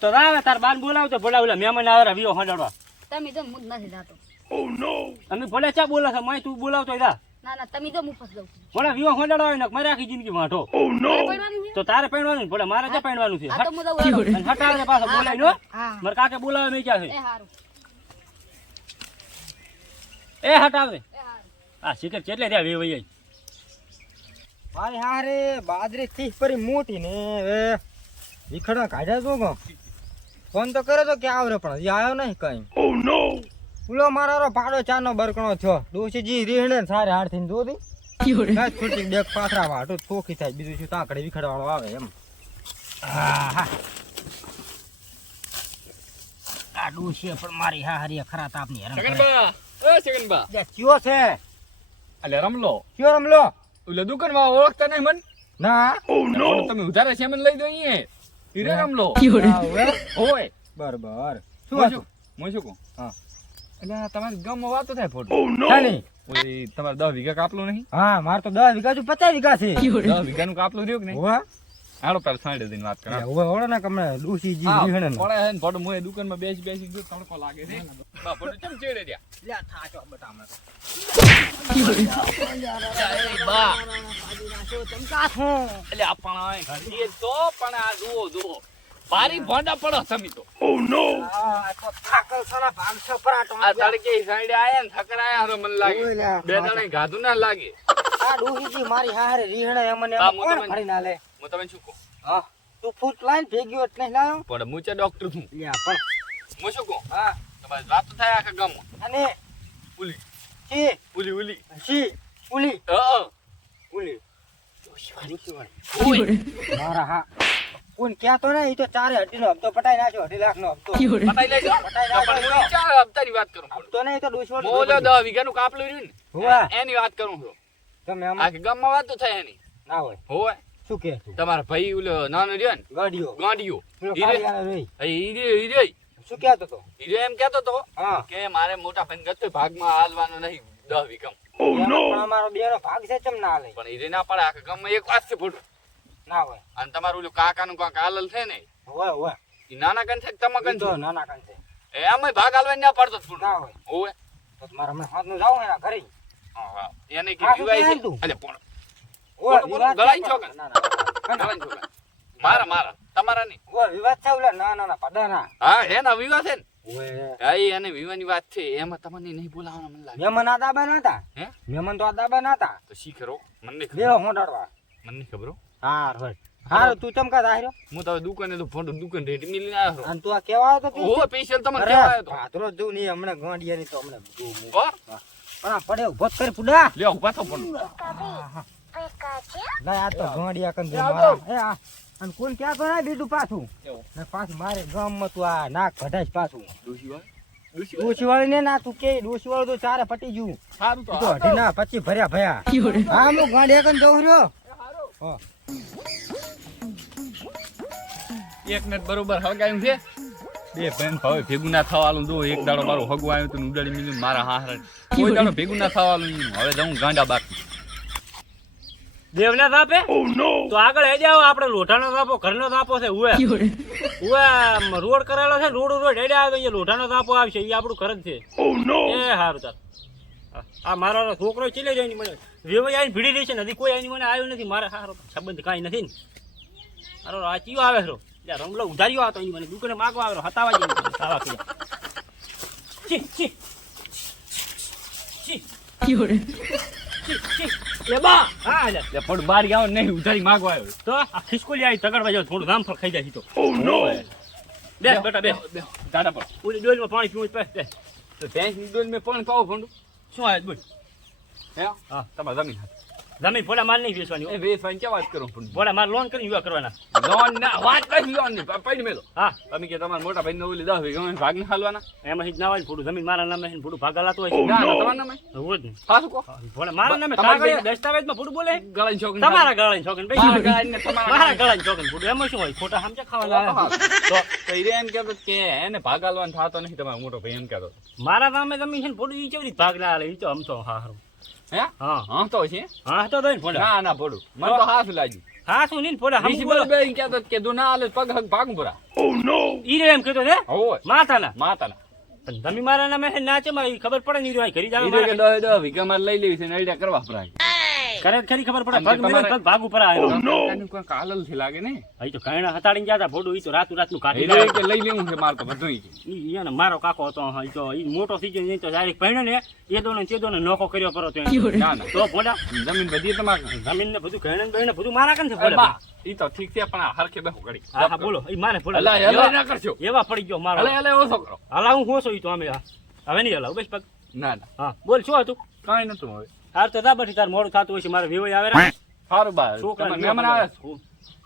તો રાવે તાર બાન બોલાવ તો ઓલા મહેમાન આવે વિયો હંડાડવા તમે તો હું નથી જાતો. અમે ભલે ચા બોલા છે મય તું બોલાવતો જા. ના ના તમે તો હું ફસ છું. ભલે વિયો હંડાડવા ને મારે આખી જિંદગી વાંઢો. ઓ નો તો તારે પહેણવાનું ને ભલે મારે ક્યાં પહેણવાનું છે. હટાવે પાછો બોલાય નો મારે કાકે બોલાવે મેં ક્યાં એ હારું. એ હટાવે. એ હારું. આ શિખર કેટલે રહ્યા વેવાઈ ભાઈ હારે બાજરી થી પરી મોટી ને હવે વિખડા કાઢ્યા તો કો ફોન તો કર્યો તો કે આવરે પણ હજી આવ્યો નહીં કઈ. ઓલો મારો પાડો ચાનો બરકણો થયો. ડોશીજી રીહણે ને સારે હાડથી જોદી કાંઈ ખોટી બે પાથરા વાટો ચોખી થાય બીજું શું તાકડે વિખડવાળો આવે એમ. આ પણ મારી હા હારી ખરા તાપની હેરાન. સગનબા એ છે? અલે રમલો. કયો રમલો? ઓલે દુકાનમાં ઓળખતા નહીં મન? ના. ઓલે તમે ઉધારે છે મને લઈ દો અહીંયા. હીરે રમલો? બરોબર. શું શું હું શું કહું? હા. એટલે તમારે ગમ વાતો થાય ફોટો. શાની? તમારે દસ વીઘા કાપલું નહીં? હા મારે તો દસ વીઘા પચાસ વીઘા છે. દસ વીઘાનું કાપલું રહ્યું કે નહીં? હાલો પેલા સાંડે દિન વાત કરા હોવે, હોવે ને કે હમણાં ડોશીજી હા, રીહણે ને. પડે છે ને ફોટો મોએ દુકાનમાં બેસી બેસી ગયો તડકો લાગે છે. બા, ફોટો ચમ ચેડે રહ્યા લ્યા, થાચો બટા. બા. એટલે આ પણ આ ઘડીએ તો પણ આ જુઓ જુઓ. ભારી ભોંડા પડો તમે તો. આ તો થાકલ સાલા ભાગશે પરાટો. આ તડકે સાઈડે આયા ને થકર આયા તો મને લાગે. બે દાડે ગાધું ના લાગે. આ મારી હારે રીહણે એમને એમ કોણ તમને- ના લે? હું તમે શું કહું? હા, તું ફૂટ લાઈન ભેગ્યો એટલે નહીં પણ હું છે ડોક્ટર છું. લ્યા, પણ. હું શું કહું? હા, તમારી વાત તો થાય આખા ગામમાં. અને ઉલી. શી, ઉલી ઉલી. શી, ઉલી, હા ઉલી. ઓય મારા હા. કોણ ક્યાં ને ઈ તો ચારે હટીનો હપ્તો પટાઈ નાખ્યો અઢી લાખનો હપ્તો. પતાઈ લેજો. પતાઈ તો પણ નાખો. હું ચા હપ્તાની વાત કરું હપ્તો નહીં તો હું ઓલો દસ વીઘાનું કાપલું રહ્યું હોવે. ને એની વાત કરું છું. તમે આખી ગામમાં તો થાય એની. ના હોય. હોય શું કે તમારા ભાઈ ઓલો નાનો રહ્યો ને ગાડીઓ ગાંડિયો. હીરે? હીરે હીરે. શું કહેતો તો હીરે એમ કહેતો તો કે મારે મોટા ભાઈ ગતો ભાગમાં હાલવાનો નહીં દહ વિકમ પણ અમારો બેનો ભાગ છે ચમ ના લે પણ હીરે ના પડે આખા ગામમાં એક વાત છે ફોટો ના હોય. અને તમારું ઓલું કાકાનું કાંક હાલલ છે ને હોય હોય. ઈ નાના કન છે કે તમા કન છે નાના કન છે એ અમે ભાગ હાલવા ના પડતો ફૂટ ના હોય. હોય તો તમારે હમણાં હાથનું જાવ ને ઘરે? હા, હા. એને કે કહે છે. અલે પણ. મારા મારા તમારા નહીં વિવાદ છે ઓલા ના ના ના પડાના. હા એના વિવાદ છે ને. હા ઈ વાત છે એમાં તમને નહીં બોલાવવાના મને લાગે. મહેમાન આ દાબા ના હતા? હે? મહેમાન તો આ દાબા ના હતા. તો શી કરો મને ખબર. મને હો. તું ચમકા દાહર્યો હું? તો દુકાને તો ફોટો દુકાન રેડી મિલીને આવ્યો અને તું આ કેવા આવ્યો તો ઓ સ્પેશિયલ તમને કેવા આવ્યો તો? જ નહીં, હમણાં ગાંડિયાની તો હમણાં જોઉં હું. હો? પણ આ પડે ઊભો કરી પુડા. લ્યો ઊભા થો પણ ના આ તો ગાંડિયા કન જો મારા. એ આ. અને કોણ ક્યાં તો બીજું પાછું? ને પાછું મારે ગામમાં તું આ નાક કઢાઈશ પાછું. ડોશી વાળા? ડોશી વાળા? ને ના તું કે ડોશી વાળું તો ચારે પટી ગયું. સારું તો તો અઢી ના પછી ભર્યા ભયા. હા હું ગાંડિયા કન જઉં રહ્યો. એક મિનિટ બરોબર હગાયું છે? બે બેન ભાવે ભેગું ના થવાનું જો એક દાડો મારું હગું આવ્યું તું ઉડાડી મિલ્યું મારા હારે કોઈ દાડો ભેગું ના થવાનું હવે જાઉં ગાંડા બાકી. દેવના તાપે તો આગળ હે જાવ આપણે લોઢાનો તાપો ઘરનો તાપો છે ઉવે. ઉવે રોડ કરેલો છે રોડ રોડ હેડે આવે તો એ લોઢાનો તાપો આવશે એ આપણું ઘર જ છે. એ સારું ચાલ. આ- આ મારો છોકરો ચીલે જાય મને. વેવાઈ આવીને ભીડી રહી છે નથી કોઈ આવીને મને આવ્યું નથી મારે સારો સંબંધ કાંઈ નથી ને. મારો આ ચિયો આવે છે એટલે રમલો ઉધાર્યો આવતો મને દુકાને માગવા આવ્યો હતાવા જેવું ખાવા પીવા. છી છી. છી. છી, છી. બા. હા લે. પણ બાર આવો નહીં ઉધારી માંગવા આવ્યો. તો આ ખિસકોલી આવી તગડવા જાવ થોડું રામ ખાઈ જાય છે તો. બે બેટા બે. દાડા પર. ઓલી ડોલમાં પાણી પીવું હોય તો બે તો ભેંસની દોલ મેં પણ પાવ ફંડું શું આયા બોલ? હે? હા. તમારે જમીન હાથ. જમીન ભોળા માલ નહીં વેચવાની એ વેચવાની ક્યાં વાત કરું? પણ ભોળા માલ લોન કરીને યુવા કરવાના. લોન ના વાત કરી લોનની પડી મેલો. હા. તમે કે તમારા મોટા ભાઈ નવું લીધા હોય ગમે ભાગ ને હાલવાના? એમાં જ ના હોય ફૂડું જમીન મારા નામે થોડું ભાગા હોય ના ના તમારા નામે? હોય જ. પાછું કહો. ભોળા મારા નામે દસ્તાવેજમાં દસ્તાવેજમાં બોલે? ગળાની છોકરી તમારા ગળાની છોકરી મારા ગળાની તમારા ગળાની છોકરી થોડું એમાં શું હોય? ખોટા સમજે ખાવા તો તો ઈ એમ કહેતો કે એને ભાગ હાલવાનો થતો નહીં તમારો મોટો ભાઈ એમ કહેતો મારા નામે જમીન છે ને ઈ કેવી ભાગ ના હાલે? ઈ તો આમ તો હારું. હે? હા. હા તો છે? હા તો દઈ ને ના ના પડું મને તો હાથ લાગ્યું. હા શું નહીં હમ બોલો. એમ કહેતો કે દુના ના આલે પગ હગ ભાગું ભરા. ઈ રે એમ કહેતો ને માથાના. માતાના પણ તમે મારા નામે નાચે મારી ખબર પડે નહીં ઘરી જાવ ઈ તો કે વીઘા મારે લઈ લેવી છે ને કરવા પરાય કરે ખરી ખબર પડે? પગ તો પગ ભાગ ઉપર આવ્યો એનું કોઈ કાલલથી લાગે ને અહીં તો કાયણા હતાડીને ગયા હતા ભોડું ઈ તો રાતું રાતનું કાઢી એટલે કે લઈ લેવું છે માર તો બધું ઈ. એને મારો કાકો હતો અહીં તો ઈ મોટો થઈ ગયો નહીં તો ડાયરેક્ટ પહેણ્યો ને એ દોને તે દોને નોખો કર્યો પરો તો ના ના. તો ભોડા જમીન બધી તમારે જમીન ને બધું ઘણે ને બહેણે બધું મારા કન છે ભોડા ઈ તો ઠીક છે પણ હરખે બેહો ઘડી હા હા બોલો. ઈ મારે ભોડા અલા અલા એવા- ના કરજો. એવા પડી ગયો મારો. અલા અલા ઓછો કરો. અલા હું હોસો ઈ તો અમે હવે નહીં હલાવ બસ પગ. ના ના. હા બોલ શું હતું? કાઈ નતું હવે. હાર તો દાબટી તાર મોડું થતું હોય છે મારે વિવય આવે સારું બા છોકરા મહેમાન આવે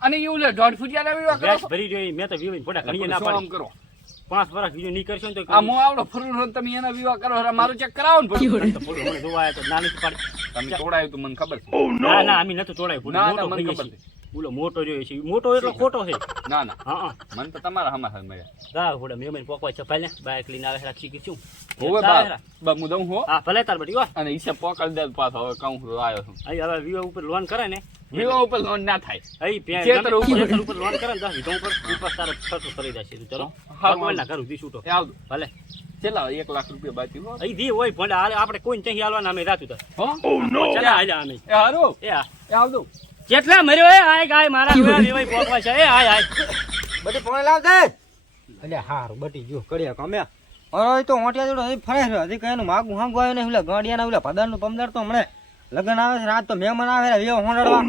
અને એવું લે દોઢ ફૂટિયા લાવી ગેસ ભરી રહ્યો ઈ મેં તો વિવય ફોટા ઘણીએ ના પાડી. કરો. પાંચ વર્ષ બીજું નહીં કરશો તો આ મો આવડો ફરું તમે એના વિવાહ કરો મારું ચેક કરાવો ને પછી. મને તો નાની પાડી તમે તોડાયું તો મને ખબર છે. ના ના અમે નતું તોડાય ના, મને ખબર છે. બોલો મોટો રહ્યો છે. મોટો એટલો ખોટો છે. ના ના. હા મને તો તમારા હમા હમ. મળ્યા રા હોડા મેં મને પોકવા છે પહેલે બાઈક લઈને આવે રાખી કે છું. હોવે બા બા હું દઉં હો. હા ભલે તાર બટી હો. અને ઈસે પોકળ દે પાછો હવે કહું હું આવ્યો છું. અહીં હવે વિવો ઉપર લોન કરે ને. વિવાહ ઉપર લોન ના થાય. અહીં ખેતર ઉપર. ખેતર ઉપર લોન કરે ને દસ ઉપર ઉપર તારો ખર્ચો કરી જશે તું ચલો. હા, ભગવાનના કરું દી છૂટો. એ આવજો. ભલે. ચેલા એક લાખ રૂપિયા બાકી હો. અહીં દી હોય ભલે આપણે કોઈને ત્યાં હાલવાના અમે રાતું તો હો? ચાલે હાલ્યા અમે. એ હારો. એ આવજો. જેટલા મર્યો એ આય ગાય મારા વિવાહ લેવાય પોકવા છે. એ આય આય. બટી પોણે લાવ દે. એટલે હારું બટી જો કર્યા કમે. અરે તો મોટિયા જોડો ફરે છે. હજી કઈ માગું હાંગું આવ્યું નહીં. ઓલા ગાંડિયાના ઓલા પદારનું પમદાર તો હમણે લગન આવે છે. રાત તો મહેમાન આવે વેવ હોંડાડવા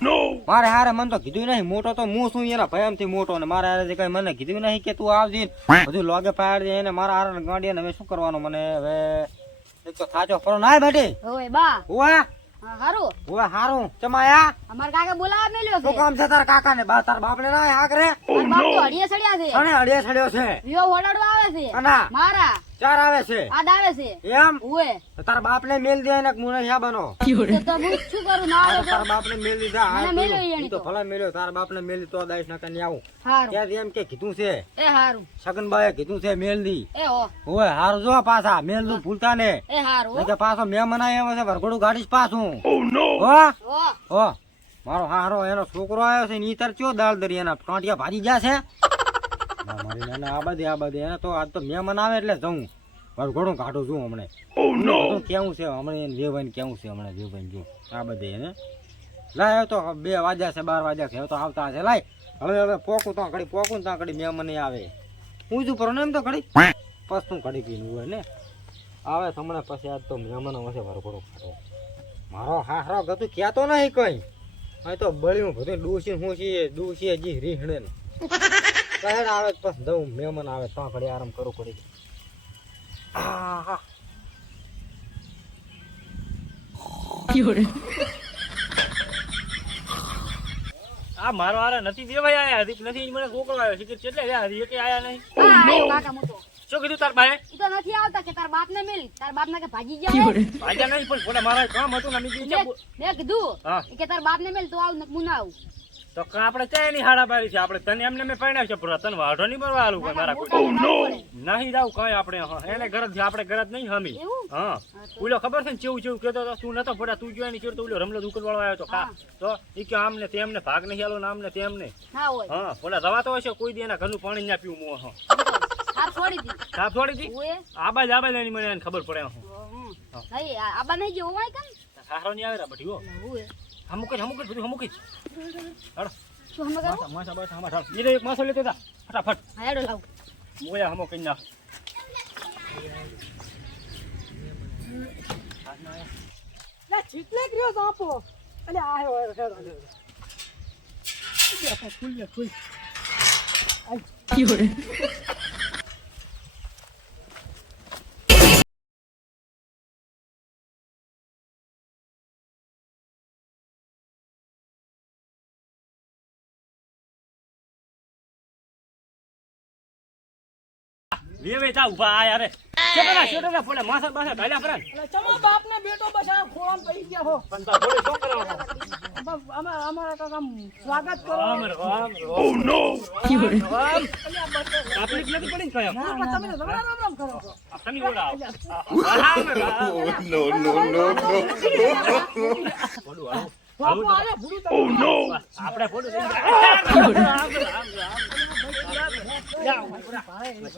મારે હારે મને તો કીધું નહીં. મોટો તો હું છું એના ભયમથી મોટો ને મારે હારે કઈ મને કીધું નહીં કે તું આવજે. બધું લોગે પાડી દે એને. મારા હારે ગાંડિયાને હવે શું કરવાનું મને? હવે એક તો થાચો ફરો. ના બેટી. ઓય બા. ઓવા હારું. ઓવા હારું. ચમાયા? અમાર કાકા બોલાવા મેલ્યો છે શું કામ છે તારા કાકા ને બા બાપ ને ના હાક રે બાપ તો હળીએ સડ્યા છે. અને અડિયા છડ્યો છે. વિવો હોડાડવા આવે છે. અના મારા. ચાર આવે છે. આદ આવે છે. એમ? ઉએ તાર બાપ ને મેલ દે ને મુને યા બનો. તો તો હું શું કરું ના આવે તાર બાપ ને મેલ દીધા આ મેલ્યો તું-. ભલા મેલ્યો તારા બાપ ને મેલ તો દાઈશ ના કને આવું. હારું. ત્યાંથી એમ કે કીધું છે. એ હારું. સગનબાઈએ કીધું છે મેલ દી. એ હો. ઓય હારું જો પાછા મેલનું ભૂલતા ને એ હારું કે પાછો મે મનાય એવો છે વરઘોડું ગાડીશ પાછું. હો? હો. હો. મારો હારો એનો છોકરો આવ્યો છે નીતર ચો દાળ દરિયાના કાંટિયા ભાજી ગયા છે? ના, આ બધી આ બધી તો આજ તો મહેમાન આવે એટલે જઉં. વરઘોડું કાઢું છું હમણે. કેવું છે? હમણે વેવાઈને કેવું છે? હમણે વેવાઈને જો. આ બધી એને. લાય તો બે વાગ્યા છે બાર વાગ્યા છે. હવે તો આવતા છે. લાય હવે હવે પોકું તો ઘડી પોકું તો ઘડી મહેમાન મને આવે. હું જ ઉપર ને એમ તો ઘડી. પસ તું ઘડી પીને હોય ને. આવે તો હમણાં પછી આજ તો મહેમાનો હશે વરઘોડો કાઢો મારો હારો ગતું ક્યાં તો નહીં કઈ. અહીં તો બળ્યું બધું ડૂસી હું છીએ ડૂસી હજી રીહણે ને કહેડ આવે તો પછી દઉં મહેમાન આવે તો ઘડી આરામ કરું પડી. આ મારો નથી દેવાય આયા નથી મને છોકરો આવ્યો. છે કેટલે રહ્યા હજી? એકે આયા નહીં. હા આયો કાકા મોટો. શું કીધું તાર ઈ તો નથી આવતા કે તાર બાપ ને મેલ. તાર બાપ ને કે ભાગી ગયા હોય. નહીં પણ થોડા મારા કામ હતું ને અમે કીધું મેં કીધું કે તાર બાપ ને મેલ તો આવ ને હું આવું. તો આપણે ચાયની હાડા પાડી છે? આપણે તને એમને મેં પરણાવ્યો છે પણ તને વાઢો નહીં ભરવા આલું કોઈ મારા કોઈ. નહીં જાવ કઈ આપણે એને ગરજ આપણે ગરજ નહીં હમી. હા. ઉલો ખબર છે ને ચેવું ચેવું કહેતો હતો? તું નતો ફોટા તું જોયા ની તો ઉલો રમલો દુકલ વાળો આવ્યો તો કા? તો એ કે આમને તેમને ભાગ નહીં આલો ને આમને તેમને હા ઓલા રવાતો હશે કોઈ દી એના ઘરનું પાણી ના પીવું મોં હા. છોડી દી. આબાજ આબાજ એની મને એને ખબર પડે હા. આબા નહીં જેવું હોય કેમ સારો નહીં આવે બધી હમુક જ હમુક જ બધું હમુક જ. હાલો. શું હમ કરો માસા બસ હમ હમાર હાલો. ઈ રે એક માસો લેતો તા. ફટાફટ. હાડો લાવ. મોયા હમો કઈ નાખ. વે વે તા ઊભા આ રે ચેટલા ચેટલા ફોલે માસા બાસા ઢાલ્યા ફરન ચમો બાપ ને બેટો બસ આ ખોળામાં પડી ગયા હો પણ તા થોડે શું કરવા બસ અમારા કાકા સ્વાગત કરો રામ રામ ઓ નો રામ તકલીફ નથી પડી ને ના, તમે રામ રામ કરો તમે બોલા રામ રામ નો નો નો બોલું હાલો બાપુ આલે ભૂલું આપણે ફોટો લઈ ગયા.